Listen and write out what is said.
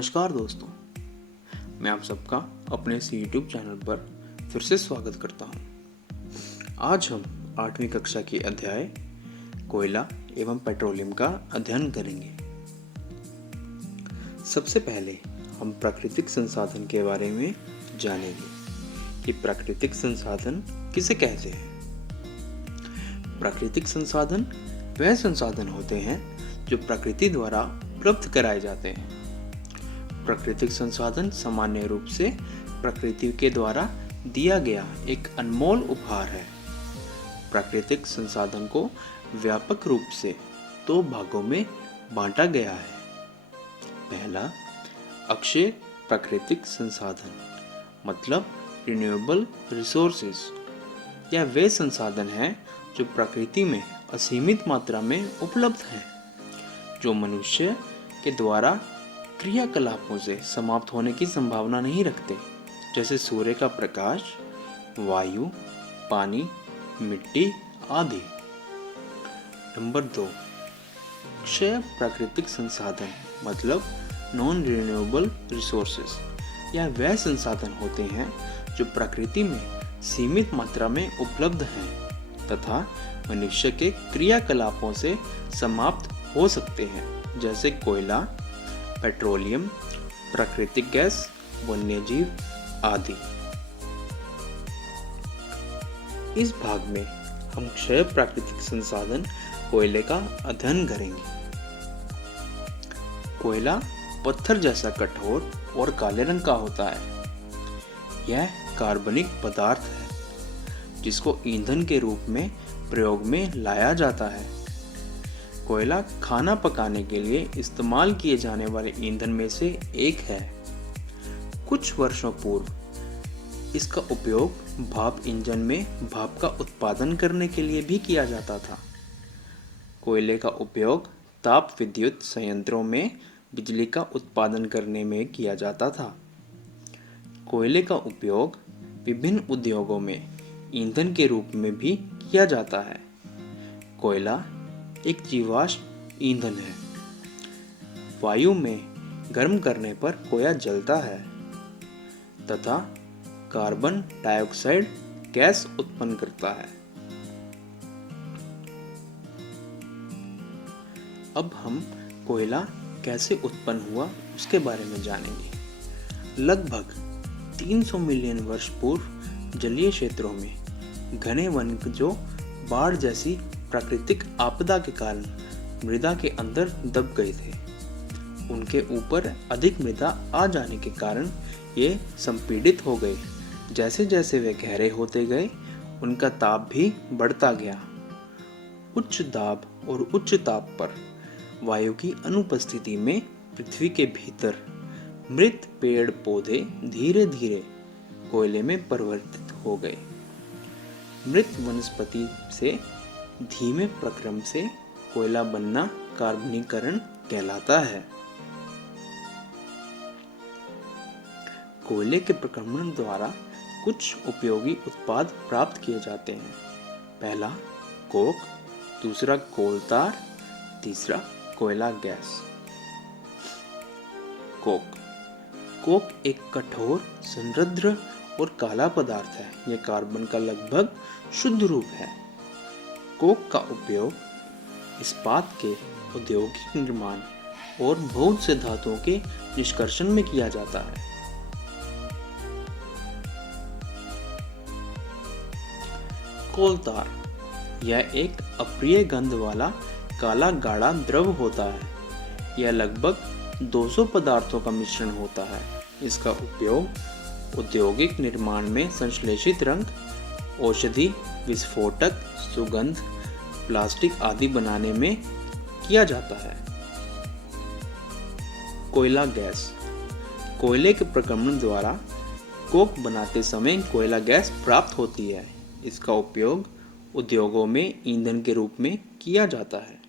नमस्कार दोस्तों, मैं आप सबका अपने इस YouTube चैनल पर फिर से स्वागत करता हूं। आज हम 8वीं कक्षा की अध्याय कोयला एवं पेट्रोलियम का अध्ययन करेंगे। सबसे पहले हम प्राकृतिक संसाधन के बारे में जानेंगे कि प्राकृतिक संसाधन किसे कहते हैं। प्राकृतिक संसाधन वह संसाधन होते हैं जो प्रकृति द्वारा उपलब्ध कराए जाते हैं। प्राकृतिक संसाधन सामान्य रूप से प्रकृति के द्वारा दिया गया एक अनमोल उपहार है। प्राकृतिक संसाधन को व्यापक रूप से दो भागों में बांटा गया है। पहला, अक्षय प्राकृतिक संसाधन मतलब रिन्यूएबल रिसोर्सेज। यह वे संसाधन हैं जो प्रकृति में असीमित मात्रा में उपलब्ध हैं, जो मनुष्य के द्वारा क्रियाकलापों से समाप्त होने की संभावना नहीं रखते, जैसे सूर्य का प्रकाश, वायु, पानी, मिट्टी आदि। नंबर 2, क्षय प्राकृतिक संसाधन मतलब नॉन रिन्यूएबल रिसोर्सेज। यह वह संसाधन होते हैं जो प्रकृति में सीमित मात्रा में उपलब्ध हैं तथा मनुष्य के क्रियाकलापों से समाप्त हो सकते हैं, जैसे कोयला, पेट्रोलियम, प्राकृतिक गैस, वन्यजीव आदि। इस भाग में हम क्षय प्राकृतिक संसाधन कोयले का अध्ययन करेंगे। कोयला पत्थर जैसा कठोर और काले रंग का होता है। यह कार्बनिक पदार्थ है जिसको ईंधन के रूप में प्रयोग में लाया जाता है। कोयला खाना पकाने के लिए इस्तेमाल किए जाने वाले ईंधन में से एक है। कुछ वर्षों पूर्व इसका उपयोग भाप इंजन में भाप का उत्पादन करने के लिए भी किया जाता था। कोयले का उपयोग ताप विद्युत संयंत्रों में बिजली का उत्पादन करने में किया जाता था। कोयले का उपयोग विभिन्न उद्योगों में ईंधन के रूप में भी किया जाता है। कोयला एक जीवाश्म ईंधन है। वायु में गर्म करने पर कोयला जलता है तथा कार्बन डाइऑक्साइड गैस उत्पन्न करता है। अब हम कोयला कैसे उत्पन्न हुआ उसके बारे में जानेंगे। लगभग 300 मिलियन वर्ष पूर्व जलीय क्षेत्रों में घने वन जो बाढ़ जैसी प्राकृतिक आपदा के कारण मृदा के अंदर दब गए थे, उनके ऊपर अधिक मृदा आ जाने के कारण ये संपीड़ित हो गए। जैसे जैसे वे गहरे होते गए, उनका ताप भी बढ़ता गया। उच्च दाब और उच्च ताप पर वायु की अनुपस्थिति में पृथ्वी के भीतर मृत पेड़ पौधे धीरे धीरे कोयले में परिवर्तित हो गए। मृत वनस्पति से धीमे प्रक्रम से कोयला बनना कार्बनीकरण कहलाता है। कोयले के प्रक्रमण द्वारा कुछ उपयोगी उत्पाद प्राप्त किए जाते हैं। पहला कोक, दूसरा कोलतार, तीसरा कोयला गैस। कोक एक कठोर, समृद्ध और काला पदार्थ है। यह कार्बन का लगभग शुद्ध रूप है। कोक का उपयोग इस्पात के औद्योगिक निर्माण और बहुत से धातुओं के निष्कर्षण में किया जाता है। कोलतार यह एक अप्रिय गंध वाला काला गाढ़ा द्रव होता है। यह लगभग 200 पदार्थों का मिश्रण होता है। इसका उपयोग औद्योगिक निर्माण में संश्लेषित रंग, औषधि, विस्फोटक, सुगंध, प्लास्टिक आदि बनाने में किया जाता है। कोयला गैस कोयले के प्रक्रमण द्वारा कोक बनाते समय कोयला गैस प्राप्त होती है। इसका उपयोग उद्योगों में ईंधन के रूप में किया जाता है।